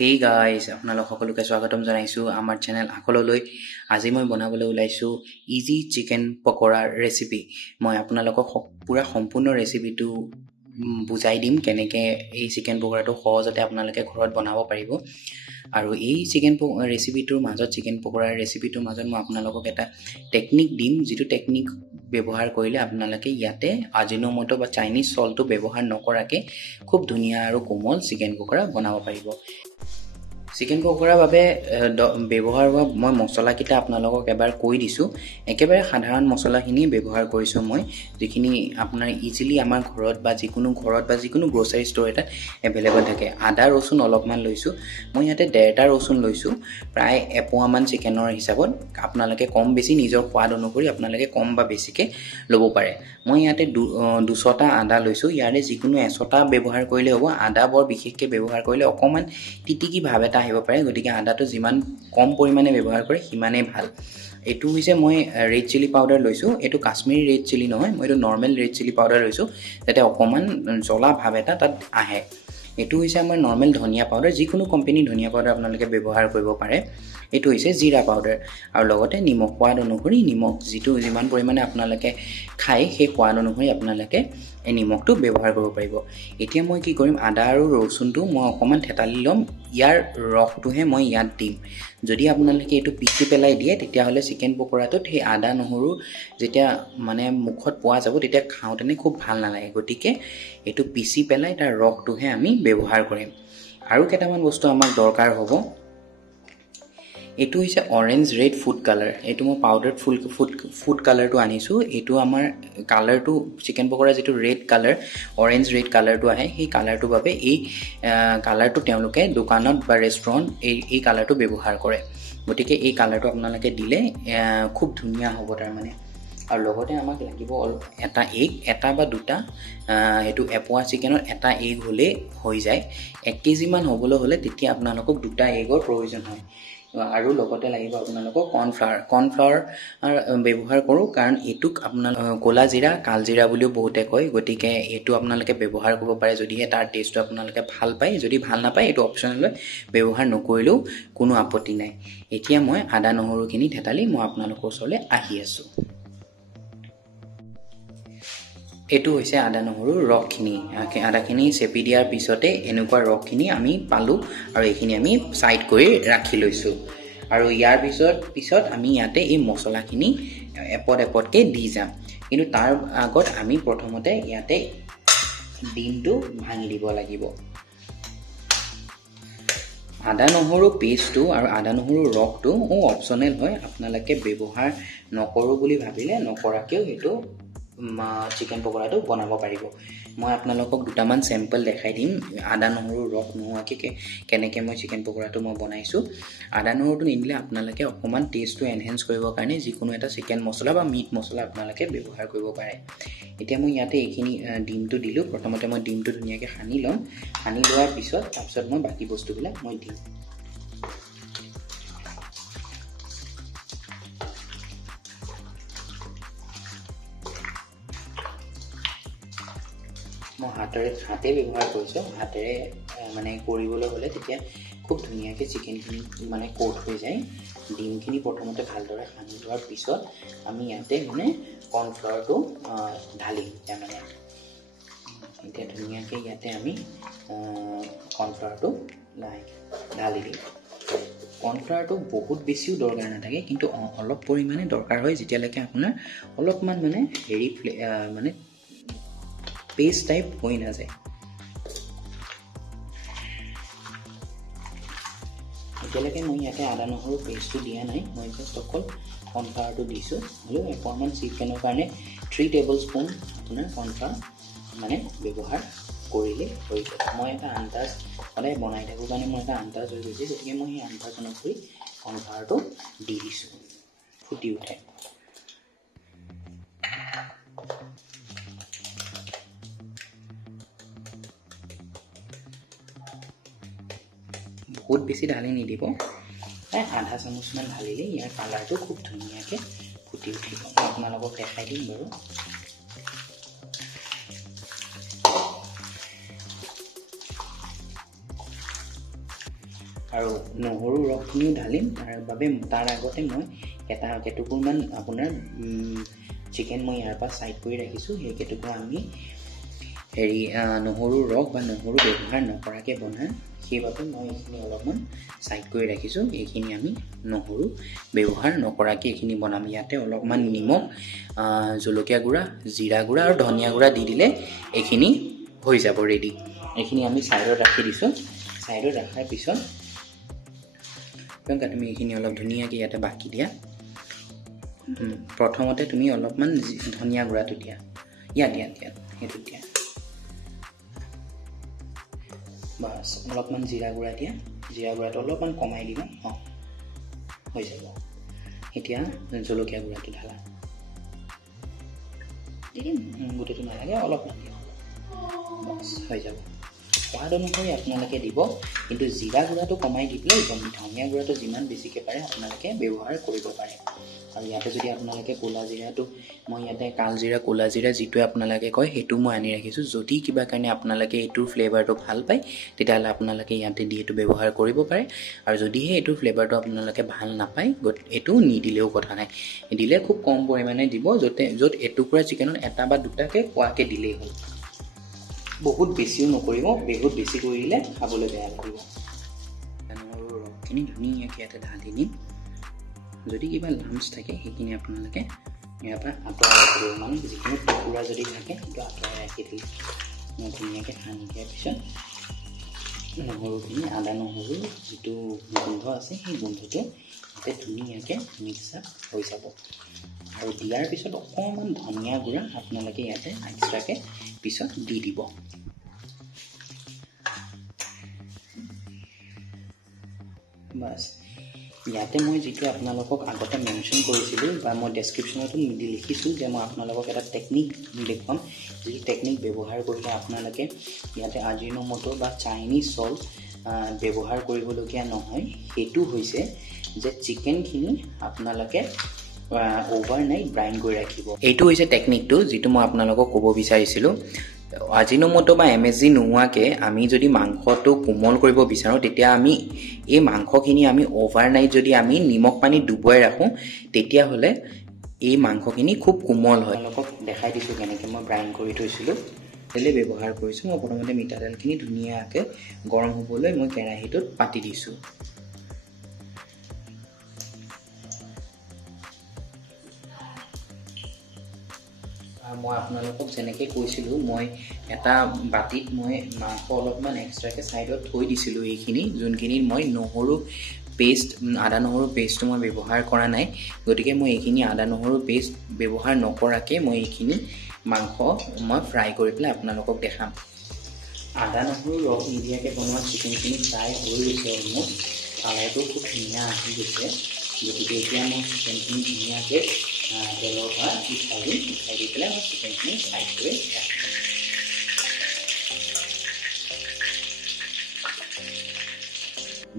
Hey guys, আপোনালোক সকলোকে স্বাগতম জনাইছো আমাৰ চেনেল আকললৈ। আজি মই বনাবলৈ ওলাইছো ইজি চিকেন পকৰা ৰেচিপি। মই আপোনালোকক পুৰা সম্পূৰ্ণ ৰেচিপিটো বুজাই দিম কেনেকৈ এই চিকেন পকৰাটো সহজতে আপোনালোকে ঘৰত বনাব পাৰিব। আৰু এই চিকেন ৰেচিপিটোৰ মাজত চিকেন পকৰাৰ ৰেচিপিটোৰ মাজত মই আপোনালোকক এটা টেকনিক দিম, যিটো টেকনিক ব্যৱহাৰ কৰিলে আপোনালোকে ইয়াতে আজিনোমোটো বা চাইনিজ সল্টটো ব্যৱহাৰ নকৰাকৈ খুব ধুনীয়া আৰু কোমল চিকেন পকৰা বনাব পাৰিব। চিকেন পকৰাৰ বাবে ব্যৱহাৰ হোৱা মই মছলাকেইটা আপোনালোকক এবাৰ কৈ দিছোঁ। একেবাৰে সাধাৰণ মছলাখিনি ব্যৱহাৰ কৰিছোঁ মই, যিখিনি আপোনাৰ ইজিলি আমাৰ ঘৰত বা যিকোনো গ্ৰ'চাৰী ষ্ট'ৰ এটাত এভেইলেবল থাকে। আদা ৰচুন অলপমান লৈছোঁ, মই ইয়াতে 1.5টা ৰচুন লৈছোঁ, প্ৰায় এপোৱামান চিকেনৰ হিচাপত। আপোনালোকে কম বেছি নিজৰ সোৱাদ অনুসৰি আপোনালোকে কম বা বেছিকৈ ল'ব পাৰে। মই ইয়াতে 200টা আদা লৈছোঁ, ইয়াৰে যিকোনো 100টা ব্যৱহাৰ কৰিলে হ'ব। আদা বৰ বিশেষকৈ ব্যৱহাৰ কৰিলে অকণমান তিতিকি ভাৱ এটা আহিব পাৰে, গতিকে আদাটো যিমান কম পৰিমাণে ব্যৱহাৰ কৰে সিমানেই ভাল। এইটো হৈছে মই ৰেড চিলি পাউডাৰ লৈছোঁ, এইটো কাশ্মীৰী ৰেড চিলি নহয়, মই এইটো নৰ্মেল ৰেড চিলি পাউডাৰ লৈছোঁ, যাতে অকণমান জ্বলা ভাৱ এটা তাত আহে। এইটো হৈছে আমাৰ নৰ্মেল ধনিয়া পাউডাৰ, যিকোনো কোম্পানীৰ ধনিয়া পাউডাৰ আপোনালোকে ব্যৱহাৰ কৰিব পাৰে। এইটো হৈছে জিৰা পাউডাৰ, আৰু লগতে নিমখ, সোৱাদ অনুসৰি নিমখ, যিমান পৰিমাণে আপোনালোকে খায় সেই সোৱাদ অনুসৰি আপোনালোকে এই নিমখটো ব্যৱহাৰ কৰিব পাৰিব। এতিয়া মই কি কৰিম, আদা আৰু ৰচুনটো মই অকণমান থেতালি ল'ম, ইয়াৰ ৰসটোহে মই ইয়াত দিম। যদি আপোনালোকে এইটো পিচি পেলাই দিয়ে তেতিয়াহ'লে চিকেন পকৰাটোত সেই আদা নহৰু যেতিয়া মানে মুখত পোৱা যাব তেতিয়া খাওঁতেনে খুব ভাল নালাগে, গতিকে এইটো পিচি পেলাই তাৰ ৰসটোহে আমি ব্যৱহাৰ কৰিম। আৰু কেইটামান বস্তু আমাক দৰকাৰ হ'ব। এইটো হৈছে অৰেঞ্জ ৰেড ফুড কালাৰ, এইটো মই পাউডাৰ ফুড কালাৰটো আনিছোঁ। এইটো আমাৰ কালাৰটো চিকেন পকৰা যিটো ৰেড কালাৰ, অৰেঞ্জ ৰেড কালাৰটো আহে, সেই কালাৰটোৰ বাবে এই কালাৰটো তেওঁলোকে দোকানত বা ৰেষ্টুৰেণ্ট এই কালাৰটো ব্যৱহাৰ কৰে। গতিকে এই কালাৰটো আপোনালোকে দিলে খুব ধুনীয়া হ'ব তাৰমানে। আৰু লগতে আমাক লাগিব এটা এগ, এটা বা দুটা, এইটো এপোৱা চিকেনত এটা এগ হ'লেই হৈ যায়। 1 কেজিমান হ'বলৈ হ'লে তেতিয়া আপোনালোকক 2টা এগৰ প্ৰয়োজন হয়। আৰু লগতে লাগিব আপোনালোকক কৰ্ণফ্লাৱাৰ ব্যৱহাৰ কৰোঁ, কাৰণ এইটোক আপোনালোক ক'লা জিৰা, কালজিৰা বুলিও বহুতে কয়, গতিকে এইটো আপোনালোকে ব্যৱহাৰ কৰিব পাৰে যদিহে তাৰ টেষ্টটো আপোনালোকে ভাল পায়। যদি ভাল নাপায় এইটো অপশ্যনেল হয়, ব্যৱহাৰ নকৰিলেও কোনো আপত্তি নাই। এতিয়া মই আদা নহৰুখিনি থেতালি মই আপোনালোকৰ ওচৰলৈ আহি আছোঁ। এইটো হৈছে আদা নহৰুৰ ৰসখিনি। আদাখিনি চেপি দিয়াৰ পিছতে এনেকুৱা ৰসখিনি আমি পালোঁ, আৰু এইখিনি আমি ছাইড কৰি ৰাখি লৈছোঁ। আৰু ইয়াৰ পিছত আমি ইয়াতে এই মছলাখিনি এপদকৈ দি যাম। কিন্তু তাৰ আগত আমি প্ৰথমতে ইয়াতে ডিমটো ভাঙি দিব লাগিব। আদা নহৰু পেষ্টটো আৰু আদা নহৰুৰ ৰসটো অপশ্যনেল হয়, আপোনালোকে ব্যৱহাৰ নকৰোঁ বুলি ভাবিলে নকৰাকৈও সেইটো চিকেন পকৰাটো বনাব পাৰিব। মই আপোনালোকক দুটামান চেম্পল দেখাই দিম আদা নহৰুৰ ৰস নোহোৱাকৈ কেনেকৈ মই চিকেন পকৰাটো মই বনাইছোঁ। আদা নহৰুটো নিদিলে আপোনালোকে অকণমান টেষ্টটো এনহেঞ্চ কৰিবৰ কাৰণে যিকোনো এটা চিকেন মছলা বা মিট মছলা আপোনালোকে ব্যৱহাৰ কৰিব পাৰে। এতিয়া মই ইয়াতে এইখিনি ডিমটো দিলোঁ। প্ৰথমতে মই ডিমটো ধুনীয়াকৈ সানি ল'ম, সানি লোৱাৰ তাৰপিছত মই বাকী বস্তুবিলাক মই দিম। মই হাতে ব্যৱহাৰ কৰিছোঁ। হাতেৰে মানে কৰিবলৈ হ'লে তেতিয়া খুব ধুনীয়াকৈ চিকেনখিনি মানে কোট হৈ যায়। ডিমখিনি প্ৰথমতে ভালদৰে সানি লোৱাৰ পিছত আমি ইয়াতে মানে কৰ্ণফ্লাৱাৰটো ঢালিম। তাৰমানে এতিয়া ধুনীয়াকৈ ইয়াতে আমি কৰ্ণফ্লাৱাৰটো ঢালি দিম। কৰ্ণফ্লাৱাৰটো বহুত বেছিও দৰকাৰ নাথাকে, কিন্তু অলপ পৰিমাণে দৰকাৰ হয়, যেতিয়ালৈকে আপোনাৰ অলপমান মানে মানে পেষ্ট টাইপ হৈ নাযায়। এতিয়ালৈকে মই ইয়াতে আদা নহৰু পেষ্টটো দিয়া নাই, মই জাষ্ট অকল কৰ্ণফ্লাৱাৰটো দিছোঁ। হ'লেও এপোৱামান চিকেনৰ কাৰণে 3 টেবল স্পুন আপোনাৰ কৰ্ণফ্লাৱাৰ মানে ব্যৱহাৰ কৰিলে হৈ যায়। মই এটা আন্দাজ সদায় বনাই থাকোঁ কাৰণে মোৰ এটা আন্দাজ হৈ গৈছে, গতিকে মই সেই আন্দাজ অনুসৰি কৰ্ণফ্লাৱাৰটো দি দিছোঁ। ফুটি উঠে। বহুত বেছি ঢালি নিদিব, প্ৰায় আধা চামুচমান ঢালিলে ইয়াৰ কালাৰটো খুব ধুনীয়াকৈ ফুটি উঠিব। মই আপোনালোকক দেখাই দিম বাৰু। আৰু নহৰু ৰসখিনিও ঢালিম। তাৰ আগতে মই কেইটুকুৰমান আপোনাৰ চিকেন মই ইয়াৰ পৰা ছাইড কৰি ৰাখিছোঁ। সেই কেইটুকুৰা আমি নহৰু ৰস বা নহৰু ব্যৱহাৰ নকৰাকৈ বনাম, সেইবাবে মই এইখিনি অলপমান ছাইড কৰি ৰাখিছোঁ। এইখিনি আমি নহৰু ব্যৱহাৰ নকৰাকৈ এইখিনি বনাম। ইয়াতে অলপমান নিমখ, জলকীয়া গুড়া, জিৰা গুড়া আৰু ধনিয়া গুড়া দি দিলে এইখিনি হৈ যাব ৰেডি। এইখিনি আমি ছাইডত ৰাখি দিছোঁ। ছাইডত ৰখাৰ পিছত তুমি এইখিনি অলপ ধুনীয়াকৈ ইয়াতে বাকি দিয়া। প্ৰথমতে তুমি অলপমান ধনিয়া গুড়াটো দিয়া, দিয়া সেইটো দিয়া। বাছ অলপমান জিৰা গুড়া দিয়া, জিৰা গুড়াটো অলপমান কমাই দিবা। হৈ যাব। এতিয়া জলকীয়া গুড়াটো ঢালা, গোটেইটো নালাগে, অলপমান দিয়া, বাছ হৈ যাব। সোৱাদ অনুসৰি আপোনালোকে দিব, কিন্তু জিৰা গুড়াটো কমাই দি পেলাই ধনিয়া গুড়াটো যিমান বেছিকৈ পাৰে আপোনালোকে ব্যৱহাৰ কৰিব পাৰে। আৰু ইয়াতে যদি আপোনালোকে ক'লা জিৰাটো, মই ইয়াতে কালজিৰা, ক'লা জিৰা যিটোৱে আপোনালোকে কয় সেইটো মই আনি ৰাখিছোঁ। যদি কিবা কাৰণে আপোনালোকে এইটোৰ ফ্লেভাৰটো ভাল পায় তেতিয়াহ'লে আপোনালোকে ইয়াতে দি এইটো ব্যৱহাৰ কৰিব পাৰে। আৰু যদিহে এইটোৰ ফ্লেভাৰটো আপোনালোকে ভাল নাপায়, এইটো নিদিলেও কথা নাই, দিলে খুব কম পৰিমাণে দিব, য'ত এটুকুৰা চিকেনত এটা বা দুটাকৈ খোৱাকৈ দিলেই হ'ল। বহুত বেছিও নকৰিব, বহুত বেছি কৰি দিলে খাবলৈ বেয়া লাগিব। নহৰু ৰসখিনি ধুনীয়াকৈ ইয়াতে ঢালি দিম। যদি কিবা লাম্পছ থাকে সেইখিনি আপোনালোকে ইয়াৰ পৰা আঁতৰাই ৰাখিব, মানে যিখিনি টুকুৰা যদি থাকে সেইটো আঁতৰাই ৰাখি দিলে ধুনীয়াকৈ সানি দিয়াৰ পিছত নহৰুখিনি, আদা নহৰুৰ যিটো গোন্ধ আছে সেই গোন্ধটো ইয়াতে ধুনীয়াকৈ মিক্স আপ হৈ যাব। আৰু দিয়াৰ পিছত অকণমান ধনিয়া গুড়া আপোনালোকে ইয়াতে এক্সট্ৰাকৈ পিছত দি দিব। বাছ ইয়াতে মই যিটো আপোনালোকক আগতে মেনশ্যন কৰিছিলোঁ বা মই ডেছক্ৰিপশ্যনতো লিখিছোঁ যে মই আপোনালোকক এটা টেকনিক দেখুৱাম, যিটো টেকনিক ব্যৱহাৰ কৰিলে আপোনালোকে ইয়াতে আজিনোমোটো বা চাইনিজ চল্ট ব্যৱহাৰ কৰিবলগীয়া নহয়। সেইটো হৈছে যে চিকেনখিনি আপোনালোকে অভাৰনাইট ব্ৰাইন কৰি ৰাখিব। এইটো হৈছে টেকনিকটো যিটো মই আপোনালোকক ক'ব বিচাৰিছিলোঁ। আজিনোমোটো বা MSG নোহোৱাকৈ আমি যদি মাংসটো কোমল কৰিব বিচাৰোঁ, তেতিয়া আমি এই মাংসখিনি আমি অভাৰনাইট যদি আমি নিমখ পানীত ডুবুৱাই ৰাখোঁ, তেতিয়াহ'লে এই মাংসখিনি খুব কোমল হয়। আপোনালোকক দেখাই দিছোঁ কেনেকৈ মই ব্ৰাইন কৰি থৈছিলোঁ। তেলেই ব্যৱহাৰ কৰিছোঁ। মই প্ৰথমতে মিঠাতেলখিনি ধুনীয়াকৈ গৰম হ'বলৈ মই কেৰাহীটোত পাতি দিছোঁ। মই আপোনালোকক যেনেকৈ কৈছিলোঁ, মই এটা বাতিত মই মাংস অলপমান এক্সট্ৰাকৈ ছাইডত থৈ দিছিলোঁ। এইখিনি যোনখিনিত মই আদা নহৰু পেষ্টটো মই ব্যৱহাৰ কৰা নাই, গতিকে মই এইখিনি আদা নহৰু পেষ্ট ব্যৱহাৰ নকৰাকৈ মই এইখিনি মাংস মই ফ্ৰাই কৰি পেলাই আপোনালোকক দেখাম। আদা নহৰু ৰস নিদিয়াকৈ বনোৱা চিকেনখিনি ফ্ৰাই হৈ গৈছে, অলমষ্ট কালাৰটো খুব ধুনীয়া আহি গৈছে। গতিকে এতিয়া মই চিকেনখিনি ধুনীয়াকৈ তেলৰ পৰা উঠাই দি পেলাই মই চিকেনখিনি ছাইড কৰি ৰাখিম।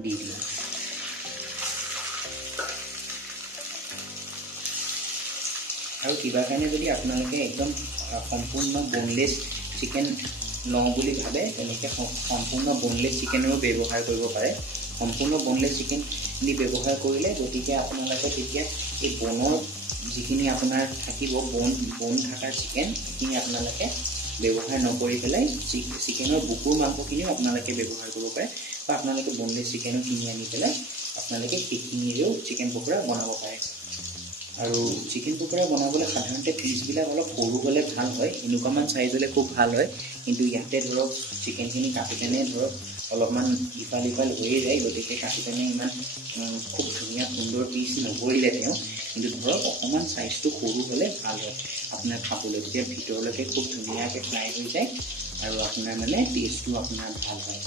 দি দিওঁ। আৰু কিবা কাৰণে যদি আপোনালোকে একদম সম্পূৰ্ণ বোনলেছ চিকেন লওঁ বুলি ভাবে, তেনেকৈ সম্পূৰ্ণ বোনলেছ চিকেনৰো ব্যৱহাৰ কৰিব পাৰে। সম্পূৰ্ণ বোনলেছ চিকেন দি ব্যৱহাৰ কৰিলে, গতিকে আপোনালোকে তেতিয়া এই বনৰ যিখিনি আপোনাৰ থাকিব, বন থকা চিকেন, সেইখিনি আপোনালোকে ব্যৱহাৰ নকৰি পেলাই চিকেনৰ বুকুৰ মাংসখিনিও আপোনালোকে ব্যৱহাৰ কৰিব পাৰে, বা আপোনালোকে বোনলেছ চিকেনো কিনি আনি পেলাই আপোনালোকে সেইখিনিৰেও চিকেন পকৰা বনাব পাৰে। আৰু চিকেন পকৰা বনাবলৈ সাধাৰণতে পিচবিলাক অলপ সৰু হ'লে ভাল হয়, এনেকুৱামান চাইজ হ'লে খুব ভাল হয়। কিন্তু ইয়াতে ধৰক চিকেনখিনি কাটোতেনে ধৰক অলপমান ইফাল সিফাল হৈয়ে যায়, গতিকে কাটোতেনে ইমান খুব ধুনীয়া সুন্দৰ পিচ নকৰিলে তেওঁ, কিন্তু ধৰক অকণমান চাইজটো সৰু হ'লে ভাল হয় আপোনাৰ খাবলৈ, তেতিয়া ভিতৰলৈকে খুব ধুনীয়াকৈ ফ্ৰাই হৈ যায় আৰু আপোনাৰ মানে টেষ্টটো আপোনাৰ ভাল হয়।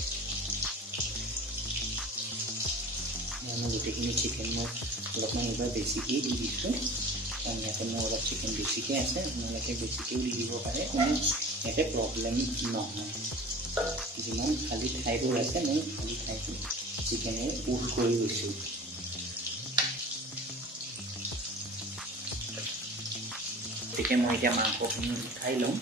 মই গোটেইখিনি চিকেন মই অলপমান এইবাৰ বেছিকেই দি দিছোঁ, কাৰণ ইয়াতে মোৰ অলপ চিকেন বেছিকৈ আছে, আপোনালোকে বেছিকৈও দি দিব পাৰে, কোনো ইয়াতে প্ৰব্লেম নহয়। যিমান খালী ঠাইবোৰ আছে মই খালী ঠাইবোৰ চিকেনেৰে পুৰ কৰি গৈছোঁ। গতিকে মই এতিয়া মাংসখিনি উঠাই লওঁ।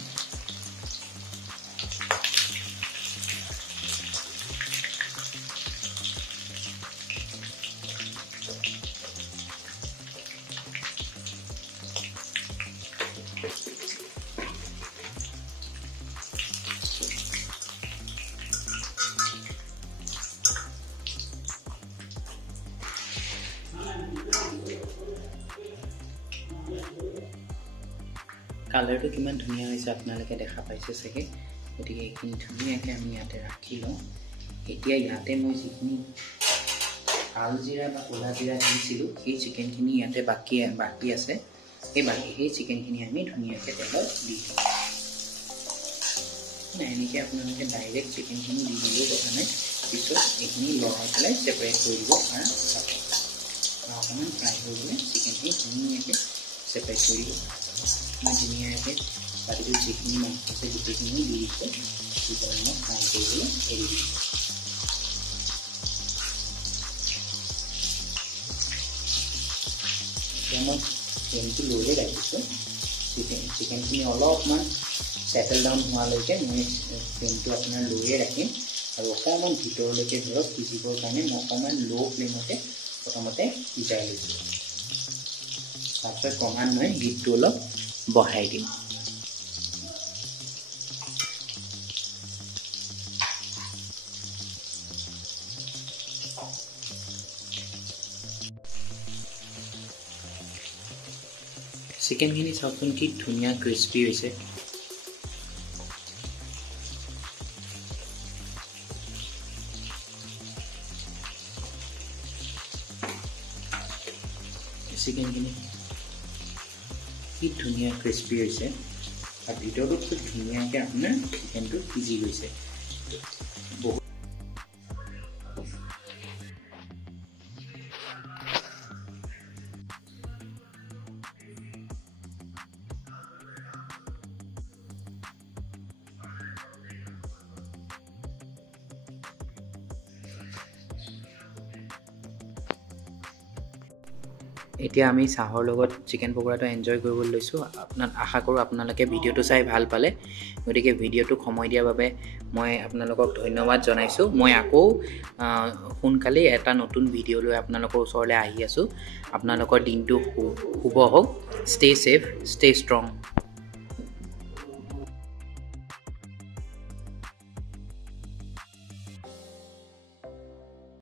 কালাৰটো কিমান ধুনীয়া হৈছে আপোনালোকে দেখা পাইছে চাগে গতিকে এইখিনি ধুনীয়াকৈ আমি ইয়াতে ৰাখি লওঁ এতিয়া ইয়াতে মই যিখিনি আলজিৰা বা ক'লা জিৰা দিছিলোঁ সেই চিকেনখিনি ইয়াতে বাকী আছে সেই চিকেনখিনি আমি ধুনীয়াকৈ তেলত দি দিওঁ এনেকৈ আপোনালোকে ডাইৰেক্ট চিকেনখিনি দি দিলেও কথা নাই পিছত এইখিনি লগাই পেলাই ছেপাৰেট কৰি দিব আৰু অকণমান ফ্ৰাই হৈ গ'লে চিকেনখিনি ধুনীয়াকৈ ছেপাৰেট কৰি দিব মই ধুনীয়াকৈ বাতিটোত যিখিনি মাংস আছে গোটেইখিনি দি দিছোঁ তেতিয়া মই ফ্ৰাই কৰিবলৈ এৰি দিছোঁ এতিয়া মই ফ্লেমটো লৌৱে ৰাখিছোঁ চিকেনখিনি অলপমান ছেটেল ডাউন হোৱালৈকে মই ফ্লেমটো আপোনাৰ লৌৱে ৰাখিম আৰু অকণমান ভিতৰলৈকে ধৰক সিজিবৰ কাৰণে মই অকণমান ল' ফ্লেমতে প্ৰথমতে সিজাই লৈছোঁ তাৰপিছত ক্ৰমান্বয়ে হিটটো অলপ বঢ়াই দিম চিকেনখিনি চাওকচোন কি ধুনীয়া ক্ৰিস্পি হৈছে চিকেনখিনি কি ধুনীয়া ক্ৰিস্পি হৈছে আৰু ভিতৰটো খুব ধুনীয়াকৈ আপোনাৰ চিকেনটো সিজি গৈছে বহুত এতিয়া আমি চাহৰ লগত চিকেন পকৰাটো এনজয় কৰিবলৈ লৈছোঁ আশা কৰোঁ আপোনালোকে ভিডিঅ'টো চাই ভাল পালে গতিকে ভিডিঅ'টোক সময় দিয়াৰ বাবে মই আপোনালোকক ধন্যবাদ জনাইছোঁ মই আকৌ সোনকালেই এটা নতুন ভিডিঅ' লৈ আপোনালোকৰ ওচৰলৈ আহি আছোঁ আপোনালোকৰ দিনটো শুভ হওক ষ্টে ছেফ ষ্টে ষ্ট্ৰং